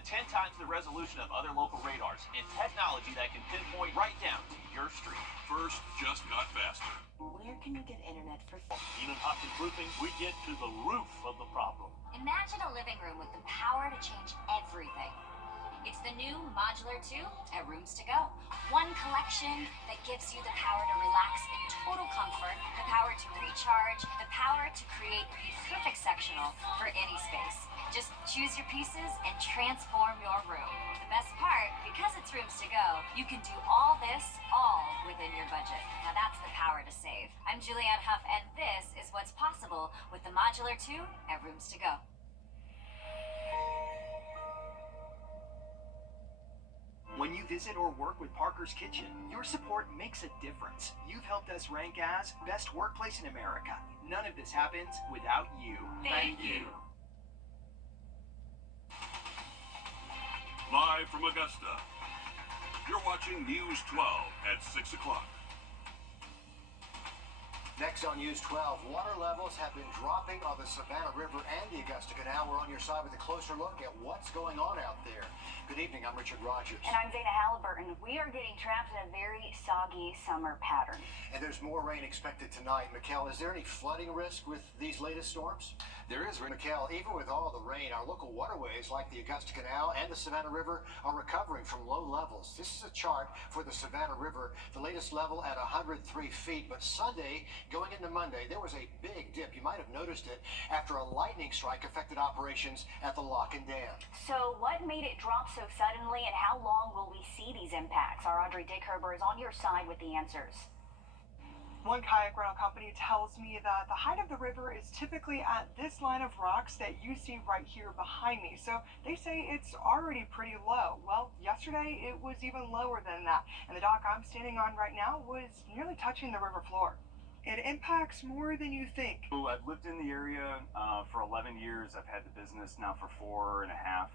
to 10 times the resolution of other local radars and technology that can pinpoint right down to your street. First just got faster. Where can you get internet for Even Hopkins Roofing, we get to the roof of the problem. Imagine a living room with the power to change everything. It's the new Modular 2 at Rooms to Go. One collection that gives you the power to relax in total comfort, the power to recharge, the power to create the perfect sectional for any space. Just choose your pieces and transform your room. The best part, because it's Rooms to Go, you can do all this, all within your budget. Now that's the power to save. I'm Julianne Huff, and this is what's possible with the Modular 2 at Rooms to Go. When you visit or work with Parker's Kitchen, your support makes a difference. You've helped us rank as best workplace in America. None of this happens without you. Thank you. Live from Augusta, you're watching News 12 at 6 o'clock. Next on News 12, water levels have been dropping on the Savannah River and the Augusta Canal. We're on your side with a closer look at what's going on out there. Good evening, I'm Richard Rogers. And I'm Dana Halliburton. We are getting trapped in a very soggy summer pattern. And there's more rain expected tonight. Mikkel, is there any flooding risk with these latest storms? There is, Mikkel. Even with all the rain, our local waterways like the Augusta Canal and the Savannah River are recovering from low levels. This is a chart for the Savannah River, the latest level at 103 feet. But Sunday, going into Monday, there was a big dip. You might have noticed it after a lightning strike affected operations at the lock and dam. So what made it drop so suddenly, and how long will we see these impacts? Our Audrey Dickherber is on your side with the answers. One kayak rental company tells me that the height of the river is typically at this line of rocks that you see right here behind me. So they say it's already pretty low. Well, yesterday it was even lower than that. And the dock I'm standing on right now was nearly touching the river floor. It impacts more than you think. I've lived in the area for 11 years. I've had the business now for 4.5,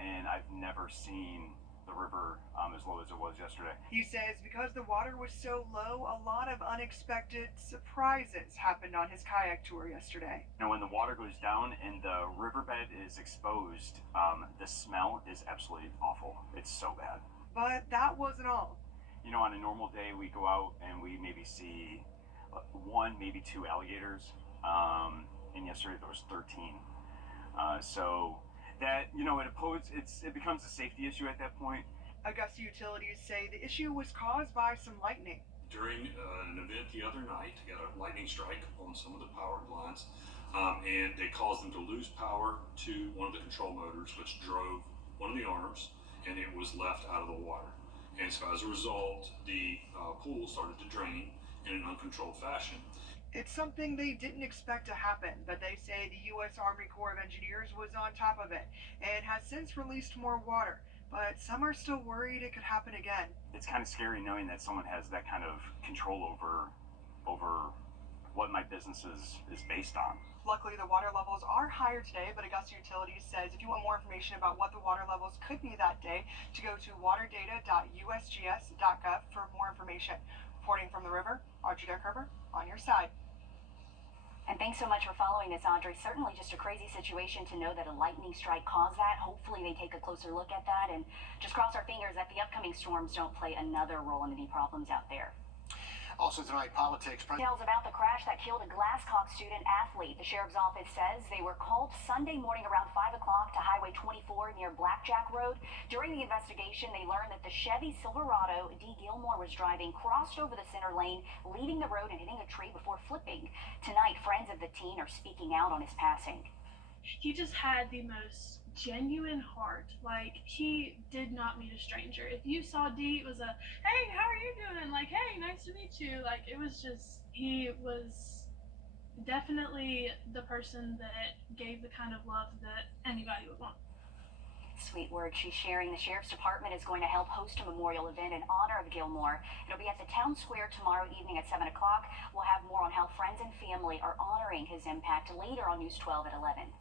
and I've never seen the river as low as it was yesterday. He says because the water was so low, a lot of unexpected surprises happened on his kayak tour yesterday. You know, when the water goes down and the riverbed is exposed, the smell is absolutely awful. It's so bad. But that wasn't all. You know, on a normal day, we go out and we maybe see one, maybe two alligators, and yesterday there was 13. So that, you know, it becomes a safety issue at that point. Augusta utilities say the issue was caused by some lightning. During an event the other night, got a lightning strike on some of the power lines, and they caused them to lose power to one of the control motors, which drove one of the arms, and it was left out of the water. And so as a result, the pool started to drain in an uncontrolled fashion. It's something they didn't expect to happen, but they say the U.S. Army Corps of Engineers was on top of it and has since released more water. But some are still worried it could happen again. It's kind of scary knowing that someone has that kind of control over what my business is based on. Luckily, the water levels are higher today, but Augusta Utilities says if you want more information about what the water levels could be that day, to go to waterdata.usgs.gov for more information. Reporting from the river, Audrey Dickherber, on your side. And thanks so much for following this, Audrey. Certainly just a crazy situation to know that a lightning strike caused that. Hopefully they take a closer look at that and just cross our fingers that the upcoming storms don't play another role in any problems out there. Also tonight, politics. Details about the crash that killed a Glasscock student athlete. The sheriff's office says they were called Sunday morning around 5 o'clock to Highway 24 near Blackjack Road. During the investigation, they learned that the Chevy Silverado D. Gilmore was driving crossed over the center lane, leaving the road and hitting a tree before flipping. Tonight, friends of the teen are speaking out on his passing. He just had the most genuine heart. Like, he did not meet a stranger. If you saw D, it was a, hey, how are you doing? Like, hey, nice to meet you. Like, it was just, he was definitely the person that gave the kind of love that anybody would want. Sweet word she's sharing. The Sheriff's Department is going to help host a memorial event in honor of Gilmore. It'll be at the Town Square tomorrow evening at 7 o'clock. We'll have more on how friends and family are honoring his impact later on News 12 at 11.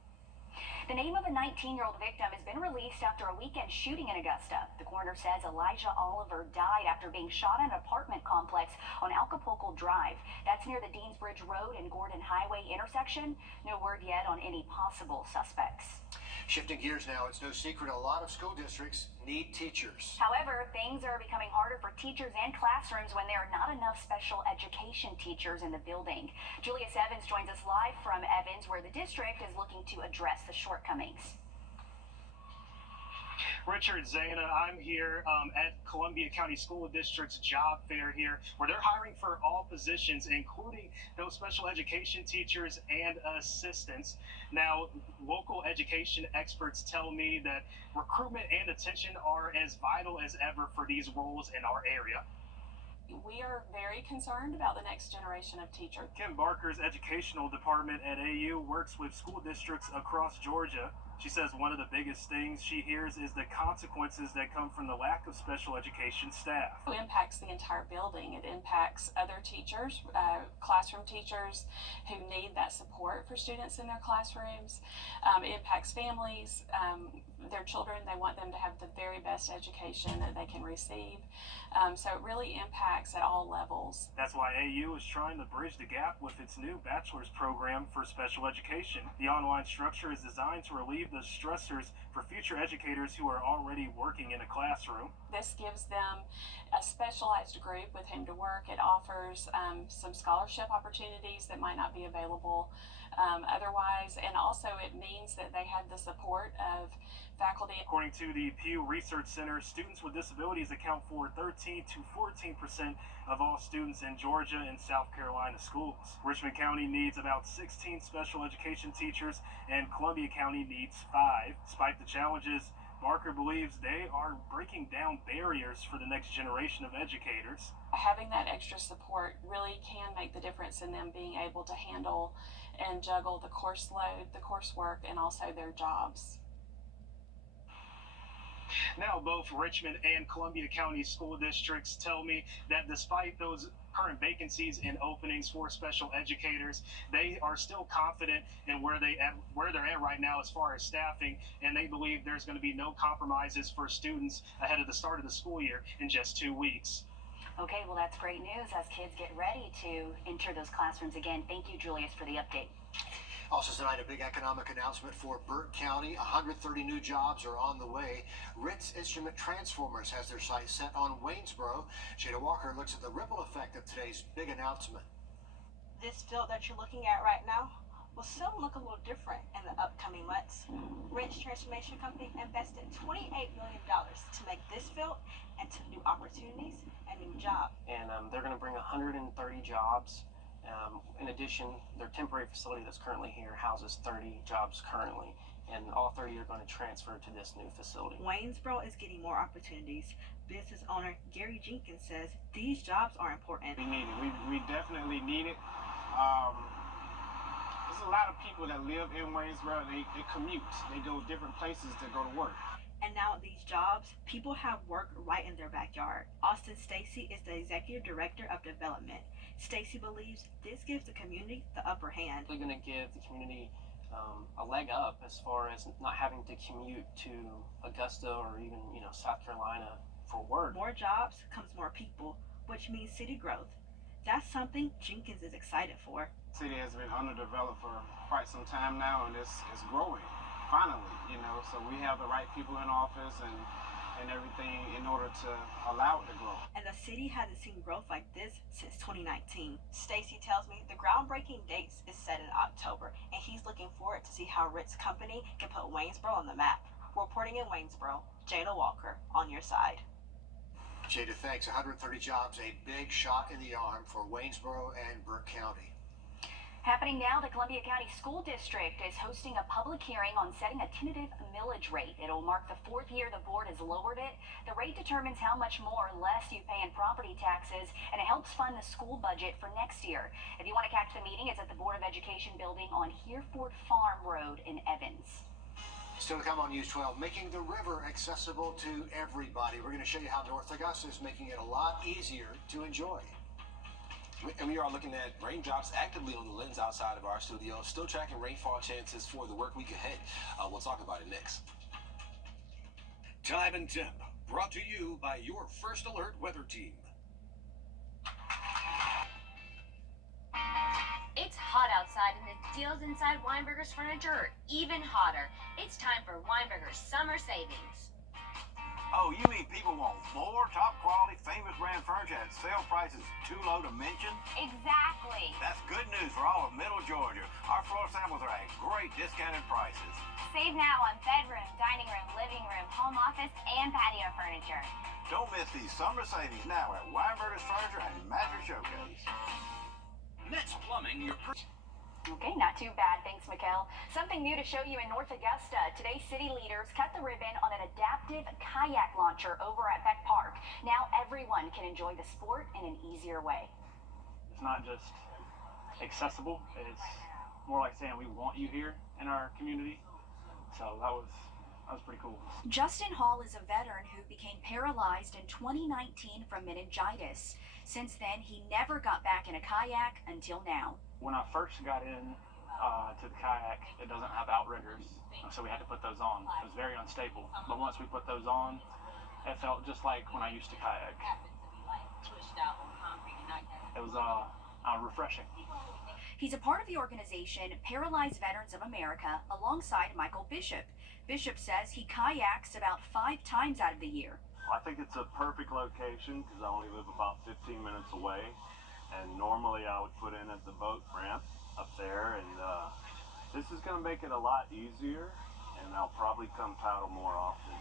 The name of a 19-year-old victim has been released after a weekend shooting in Augusta. The coroner says Elijah Oliver died after being shot in an apartment complex on Acapulco Drive. That's near the Deansbridge Road and Gordon Highway intersection. No word yet on any possible suspects. Shifting gears now, it's no secret a lot of school districts need teachers. However, things are becoming harder for teachers and classrooms when there are not enough special education teachers in the building. Julius Evans joins us live from Evans, where the district is looking to address the shortcomings. Richard Zana, I'm here at Columbia County School District's job fair here, where they're hiring for all positions, including those special education teachers and assistants. Now, local education experts tell me that recruitment and attention are as vital as ever for these roles in our area. We are very concerned about the next generation of teachers. Kim Barker's educational department at AU works with school districts across Georgia. She says one of the biggest things she hears is the consequences that come from the lack of special education staff. It impacts the entire building. It impacts other teachers, classroom teachers who need that support for students in their classrooms. It impacts families, their children. They want them to have the very best education that they can receive. So it really impacts at all levels. That's why AU is trying to bridge the gap with its new bachelor's program for special education. The online structure is designed to relieve the stressors for future educators who are already working in a classroom. This gives them a specialized group with whom to work. It offers some scholarship opportunities that might not be available otherwise, and also it means that they have the support of faculty. According to the Pew Research Center, students with disabilities account for 13 to 14% of all students in Georgia and South Carolina schools. Richmond County needs about 16 special education teachers, and Columbia County needs 5. Despite the challenges, Barker believes they are breaking down barriers for the next generation of educators. Having that extra support really can make the difference in them being able to handle and juggle the course load, the coursework, and also their jobs. Now, both Richmond and Columbia County school districts tell me that despite those current vacancies and openings for special educators, they are still confident in where they're at right now as far as staffing, and they believe there's going to be no compromises for students ahead of the start of the school year in just 2 weeks. Okay, well, that's great news as kids get ready to enter those classrooms again. Thank you, Julius, for the update. Also tonight, a big economic announcement for Burke County. 130 new jobs are on the way. Ritz Instrument Transformers has their sights set on Waynesboro. Jada Walker looks at the ripple effect of today's big announcement. This field that you're looking at right now will soon look a little different in the upcoming months. Ritz Transformation Company invested $28 million to make this field into new opportunities and new jobs. And they're going to bring 130 jobs. In addition, their temporary facility that's currently here houses 30 jobs currently, and all 30 are going to transfer to this new facility. Waynesboro is getting more opportunities. Business owner Gary Jenkins says these jobs are important. We need it. We definitely need it. There's a lot of people that live in Waynesboro. They commute. They go different places to go to work. And now at these jobs, people have work right in their backyard. Austin Stacy is the executive director of development. Stacy believes this gives the community the upper hand. We're going to give the community a leg up as far as not having to commute to Augusta or even South Carolina for work. More jobs comes more people, which means city growth. That's something Jenkins is excited for. The city has been underdeveloped for quite some time now, and it's growing. Finally, so we have the right people in office and everything in order to allow it to grow. And the city hasn't seen growth like this since 2019. Stacy tells me the groundbreaking dates is set in October, and he's looking forward to see how Ritz Company can put Waynesboro on the map. Reporting in Waynesboro, Jada Walker, on your side. Jada, thanks. 130 jobs, a big shot in the arm for Waynesboro and Burke County. Happening now, the Columbia County School District is hosting a public hearing on setting a tentative millage rate. It'll mark the 4th year the board has lowered it. The rate determines how much more or less you pay in property taxes, and it helps fund the school budget for next year. If you want to catch the meeting, it's at the Board of Education building on Hereford Farm Road in Evans. Still to come on News 12, making the river accessible to everybody. We're going to show you how North Augusta is making it a lot easier to enjoy. And we are looking at raindrops actively on the lens outside of our studio, still tracking rainfall chances for the work week ahead. We'll talk about it next. Time and temp, brought to you by your First Alert weather team. It's hot outside and the deals inside Weinberger's Furniture are even hotter. It's time for Weinberger's summer savings. Oh, you mean people want more top quality, famous brand furniture at sale prices too low to mention? Exactly. That's good news for all of Middle Georgia. Our floor samples are at great discounted prices. Save now on bedroom, dining room, living room, home office, and patio furniture. Don't miss these summer savings now at Weinberger's Furniture and Mattress Showcase. Next Plumbing, your Okay, not too bad. Thanks, Mikkel. Something new to show you in North Augusta. Today, city leaders cut the ribbon on an adaptive kayak launcher over at Beck Park. Now everyone can enjoy the sport in an easier way. It's not just accessible, it's more like saying we want you here in our community. So that was pretty cool. Justin Hall is a veteran who became paralyzed in 2019 from meningitis. Since then, he never got back in a kayak until now. When I first got in to the kayak, it doesn't have outriggers, so we had to put those on. It was very unstable, but once we put those on, it felt just like when I used to kayak. It was refreshing. He's a part of the organization Paralyzed Veterans of America alongside Michael Bishop. Bishop says he kayaks about 5 times out of the year. I think it's a perfect location because I only live about 15 minutes away, and normally I would put in at the boat ramp up there, and this is going to make it a lot easier, and I'll probably come paddle more often.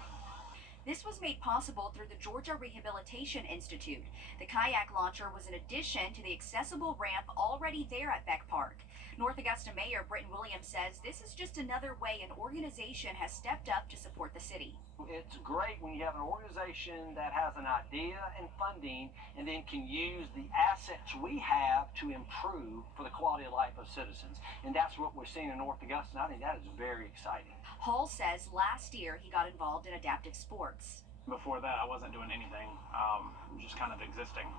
This was made possible through the Georgia Rehabilitation Institute. The kayak launcher was an addition to the accessible ramp already there at Beck Park. North Augusta Mayor Britton Williams says this is just another way an organization has stepped up to support the city. It's great when you have an organization that has an idea and funding and then can use the assets we have to improve for the quality of life of citizens. And that's what we're seeing in North Augusta, and I think that is very exciting. Hall says last year he got involved in adaptive sports. Before that, I wasn't doing anything, just kind of existing.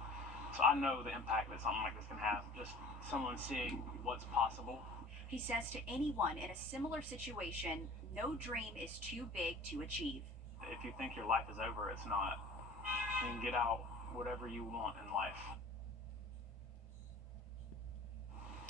So I know the impact that something like this can have, just someone seeing what's possible. He says to anyone in a similar situation, no dream is too big to achieve. If you think your life is over, it's not. You can get out whatever you want in life.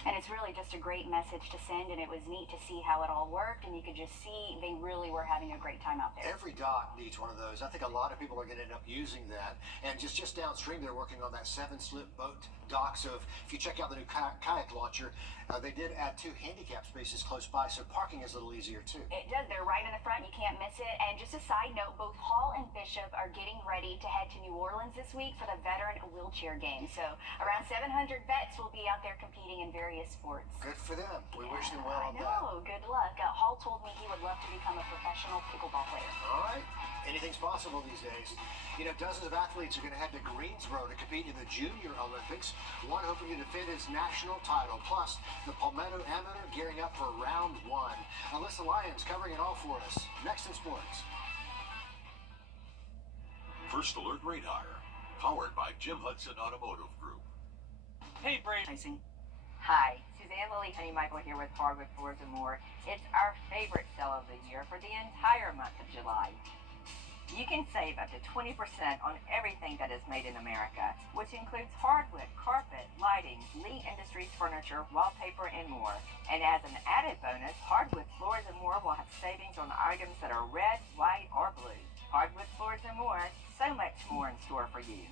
And it's really just a great message to send, and it was neat to see how it all worked, and you could just see they really were having a great time out there. Every dock needs one of those. I think a lot of people are going to end up using that. And just downstream, they're working on that 7-slip boat dock. So if you check out the new kayak launcher, they did add 2 handicap spaces close by, so parking is a little easier too. It does. They're right in the front. You can't miss it. And just a side note, both Hall and Bishop are getting ready to head to New Orleans this week for the Veteran Wheelchair Games. So around 700 vets will be out there competing in various sports. Good for them. We wish them well on that. I know. Good luck. Hall told me he would love to become a professional pickleball player. All right. Anything's possible these days. You know, dozens of athletes are going to head to Greensboro to compete in the Junior Olympics. One hoping to defend his national title. Plus, the Palmetto Amateur gearing up for round 1. Alyssa Lyons covering it all for us. Next in sports. First Alert Radar, powered by Jim Hudson Automotive Group. Hey, Brady. Hi, Suzanne Lily Honeymichael here with Hardwood Floors & More. It's our favorite sale of the year for the entire month of July. You can save up to 20% on everything that is made in America, which includes hardwood, carpet, lighting, Lee Industries furniture, wallpaper, and more. And as an added bonus, Hardwood Floors & More will have savings on items that are red, white, or blue. Hardwood Floors & More, so much more in store for you.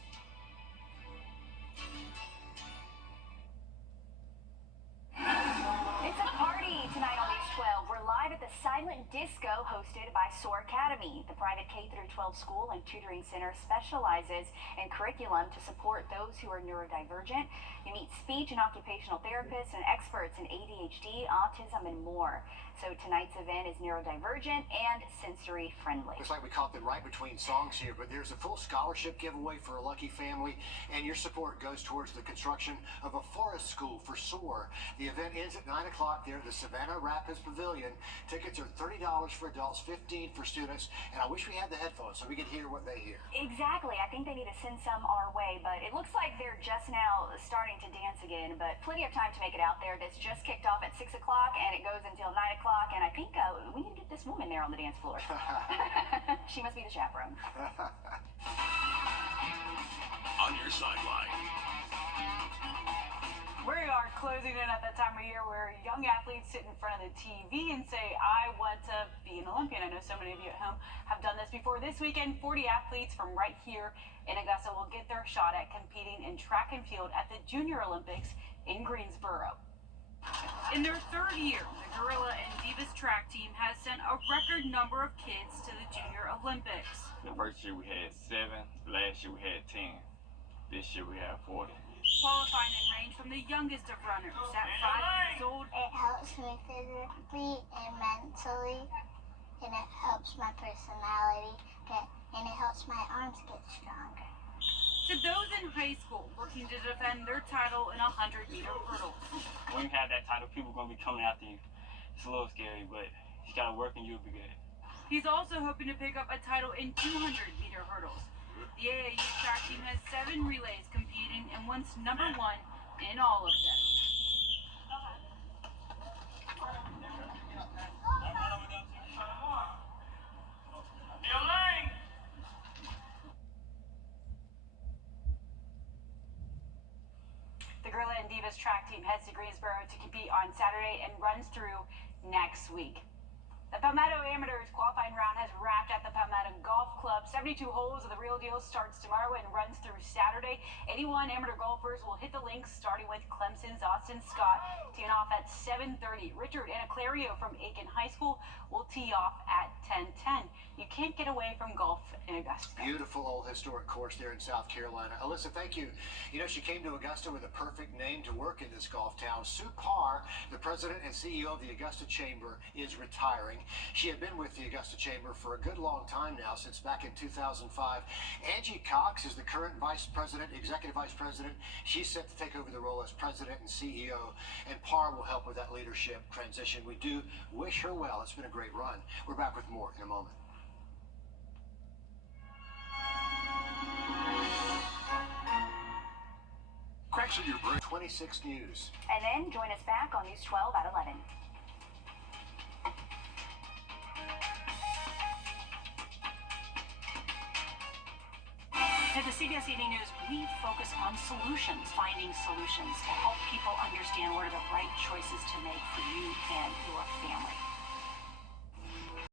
It's a party tonight on News 12. We're live at the Silent Disco hosted by SOAR Academy. The private K-12 school and tutoring center specializes in curriculum to support those who are neurodivergent. You meet speech and occupational therapists and experts in ADHD, autism, and more. So tonight's event is neurodivergent and sensory friendly. Looks like we caught them right between songs here, but there's a full scholarship giveaway for a lucky family, and your support goes towards the construction of a forest school for SOAR. The event ends at 9 o'clock there at the Savannah Rapids Pavilion. Tickets are $30 for adults, $15 for students, and I wish we had the headphones so we could hear what they hear. Exactly. I think they need to send some our way, but it looks like they're just now starting to dance again, but plenty of time to make it out there. This just kicked off at 6 o'clock, and it goes until 9 o'clock, and I think we need to get this woman there on the dance floor. She must be the chaperone. On your sideline. We are closing in at that time of year where young athletes sit in front of the TV and say, I want to be an Olympian. I know so many of you at home have done this before. This weekend, 40 athletes from right here in Augusta will get their shot at competing in track and field at the Junior Olympics in Greensboro. In their third year, the Gorilla and Divas track team has sent a record number of kids to the Junior Olympics. The first year we had 7, last year we had 10, this year we have 40. Qualifying and range from the youngest of runners at 5 years old. It helps me physically and mentally, and it helps my personality, and it helps my arms get stronger. To those in high school looking to defend their title in 100-meter hurdles. When you have that title, people are going to be coming after you. It's a little scary, but you got to work and you'll be good. He's also hoping to pick up a title in 200-meter hurdles. The AAU track team has 7 relays competing and wants number 1 in all of them. The Gorilla and Divas track team heads to Greensboro to compete on Saturday and runs through next week. The Palmetto Amateurs qualifying round has wrapped at the Palmetto Golf Club. 72 holes of the real deal starts tomorrow and runs through Saturday. 81 amateur golfers will hit the links, starting with Clemson's Austin Scott, teeing off at 7:30. Richard Anaclario from Aiken High School will tee off at 10:10. You can't get away from golf in Augusta. Beautiful old historic course there in South Carolina. Alyssa, thank you. You know, she came to Augusta with a perfect name to work in this golf town. Sue Parr, the president and CEO of the Augusta Chamber, is retiring. She had been with the Augusta Chamber for a good long time now, since back in 2005. Angie Cox is the current vice president, executive vice president. She's set to take over the role as president and CEO, and Parr will help with that leadership transition. We do wish her well. It's been a great run. We're back with more in a moment. Cracks in your brain. 26 News. And then join us back on News 12 at 11. At the CBS Evening News, we focus on solutions, finding solutions to help people understand what are the right choices to make for you and your family.